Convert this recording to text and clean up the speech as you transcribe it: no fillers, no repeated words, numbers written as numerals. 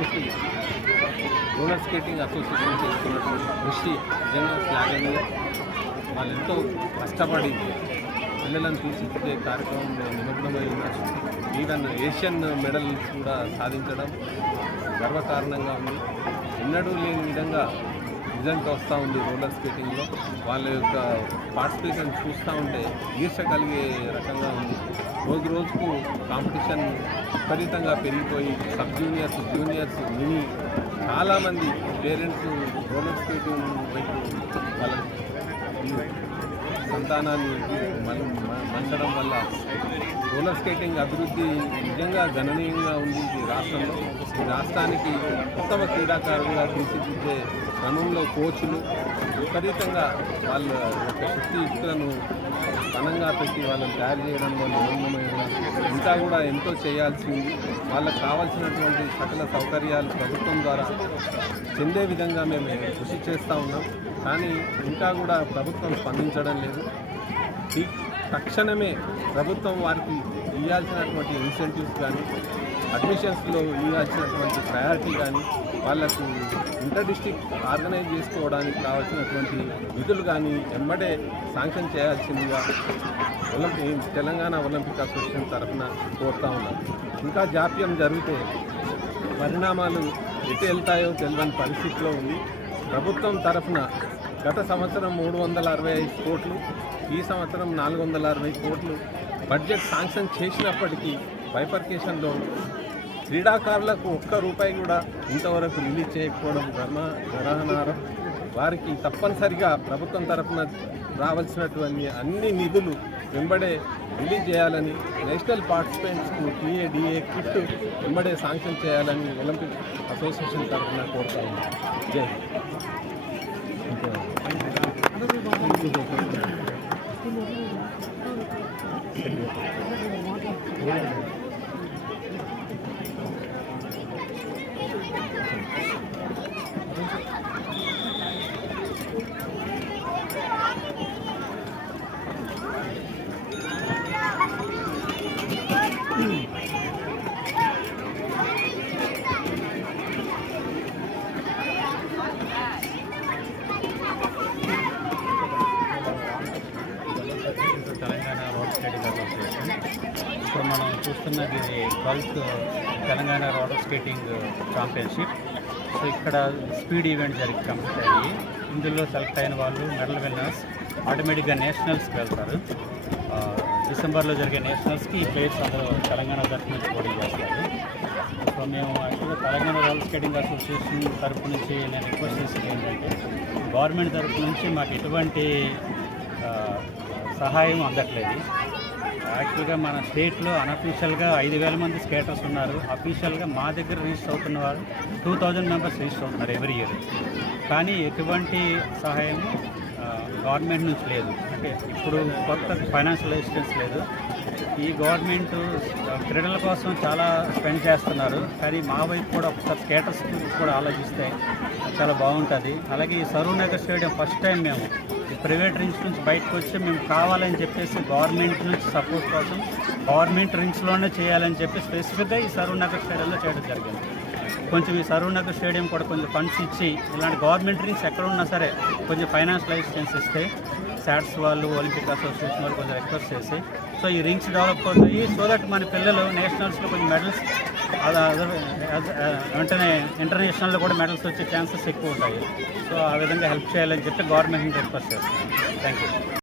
దానికి roller skating association చేస్తున్నటువంటి కృషి నిజంగా శ్లాఘనీయం. వాళ్ళు ఎంతో కష్టపడి పిల్లలను తీర్చిదిద్దే కార్యక్రమంలో నిమగ్నమై ఉన్నారు. ఈవెన్ ఏషియన్ మెడల్స్ కూడా సాధించడం గర్వకారణంగా ఉంది. ఎన్నడూ లేని విధంగా రిజల్ట్ వస్తూ ఉంది రోలర్ స్కేటింగ్లో. వాళ్ళ యొక్క పార్టిసిపేషన్ చూస్తూ ఉంటే ఈర్ష కలిగే రకంగా ఉంది. రోజు రోజుకు కాంపిటీషన్ విపరీతంగా పెరిగిపోయి సబ్ జూనియర్స్, జూనియర్స్, మినీ చాలామంది పేరెంట్స్ రోలర్ స్కేటింగ్ వైపు వాళ్ళ సంతానాన్ని మంచడం వల్ల రోలర్ స్కేటింగ్ అభివృద్ధి నిజంగా గణనీయంగా ఉంది ఈ రాష్ట్రంలో. ఈ రాష్ట్రానికి ఉత్తమ క్రీడాకారులుగా తీర్చిదిద్దే క్రమంలో కోచ్లు విపరీతంగా వాళ్ళ యొక్క శక్తియుక్తులను ఘనంగా పెట్టి వాళ్ళని తయారు చేయడంలో నిమగ్నమైన ఇంకా కూడా ఎంతో చేయాల్సి ఉంది. వాళ్ళకు కావాల్సినటువంటి సకల సౌకర్యాలు ప్రభుత్వం ద్వారా చెందే విధంగా మేము కృషి చేస్తూ ఉన్నాం. కానీ ఇంకా కూడా ప్రభుత్వం స్పందించడం లేదు. తక్షణమే ప్రభుత్వం వారికి ఇవ్వాల్సినటువంటి ఇన్సెంటివ్స్ కానీ, అడ్మిషన్స్లో ఇవ్వాల్సినటువంటి ప్రయారిటీ కానీ, వాళ్లకు ఇంటర్ డిస్ట్రిక్ట్ ఆర్గనైజ్ చేసుకోవడానికి కావాల్సినటువంటి నిధులు కానీ వెంబడే శాంక్షన్ చేయాల్సిందిగా తెలంగాణ ఒలింపిక్ అసోసియేషన్ తరఫున కోరుతూ ఉన్నాం. ఇంకా జాప్యం జరిగితే పరిణామాలు ఎటు వెళ్తాయో తెలియని పరిస్థితిలో ఉంది. ప్రభుత్వం తరఫున గత సంవత్సరం 365 కోట్లు, ఈ సంవత్సరం 460 కోట్లు బడ్జెట్ శాంక్షన్ చేసినప్పటికీ బైఫర్కేషన్లో క్రీడాకారులకు ఒక్క రూపాయి కూడా ఇంతవరకు రిలీజ్ చేయకపోవడం గర్వకారణం. వారికి తప్పనిసరిగా ప్రభుత్వం తరఫున రావాల్సినటువంటి అన్ని నిధులు వెంబడే రిలీజ్ చేయాలని, నేషనల్ పార్టిసిపెంట్స్కు టీఏ కిట్ వెంబడే శాంక్షన్ చేయాలని ఒలింపిక్ అసోసియేషన్ తరఫున కోరుతా ఉన్నాం. జై తెలంగాణ రోలర్ స్కేటింగ్ అసోసియేషన్. ఇప్పుడు మనం చూస్తున్నది 12th Telangana roller skating championship. So ఇక్కడ స్పీడ్ ఈవెంట్ జరిగి కంప్లీట్ అయ్యి ఇందులో సెలెక్ట్ అయిన వాళ్ళు మెడల్ విన్నర్స్ ఆటోమేటిక్గా నేషనల్స్కి వెళ్తారు. డిసెంబర్లో జరిగే నేషనల్స్కి ఈ ప్లేయర్స్ అందరూ తెలంగాణ తరఫు నుంచి పోటీ చేస్తారు. సో మేము యాక్చువల్గా తెలంగాణ రోలర్ స్కేటింగ్ అసోసియేషన్ తరఫు నుంచి నేను రిక్వెస్ట్ చేసేది ఏంటంటే, గవర్నమెంట్ తరఫు నుంచి మాకు ఎటువంటి సహాయం అందట్లేదు. యాక్చువల్గా మన స్టేట్లో అన్అఫీషియల్గా 5,000 మంది స్కేటర్స్ ఉన్నారు. అఫీషియల్గా మా దగ్గర రిజిస్టర్ అవుతున్న వారు 2,000 మెంబర్స్ రిజిస్టర్ అవుతున్నారు ఎవ్రీ ఇయర్. కానీ ఎటువంటి సహాయం గవర్నమెంట్ నుంచి లేదు. అంటే ఇప్పుడు కొత్త ఫైనాన్షియల్ అసిస్టెన్స్ లేదు. ఈ గవర్నమెంట్ క్రీడల కోసం చాలా స్పెండ్ చేస్తున్నారు. కానీ మా వైపు కూడా ఒకసారి స్కేటర్స్ కూడా ఆలోచిస్తే చాలా బాగుంటుంది. అలాగే ఈ Saroor Nagar stadium first time మేము ప్రైవేట్ రింగ్స్ నుంచి బయటకు వచ్చి మేము కావాలని చెప్పేసి గవర్నమెంట్ నుంచి సపోర్ట్ కోసం గవర్నమెంట్ రింగ్స్లోనే చేయాలని చెప్పి స్పెసిఫిక్గా ఈ సరూర్ నగర్ స్టేడియంలో చేయడం జరిగింది. కొంచెం ఈ సరూర్ నగర్ స్టేడియం కూడా కొంచెం ఫండ్స్ ఇచ్చి ఇలాంటి గవర్నమెంట్ రింగ్స్ ఎక్కడ ఉన్నా సరే కొంచెం ఫైనాన్షియల్ అసిస్టెన్స్ ఇస్తే శాట్స్ వాళ్ళు, ఒలింపిక్ అసోసియేషన్ వాళ్ళు కొంచెం రిక్వెస్ట్ చేసి సో ఈ రింగ్స్ డెవలప్ అవుతాయి. సో దట్ మన పిల్లలు నేషనల్స్లో కొంచెం మెడల్స్ వెంటనే ఇంటర్నేషనల్లో కూడా మెడల్స్ వచ్చే ఛాన్సెస్ ఎక్కువ ఉంటాయి. సో ఆ విధంగా హెల్ప్ చేయాలని చెప్పి గవర్నమెంట్ని రిక్వెస్ట్ చేస్తున్నాను. Thank you.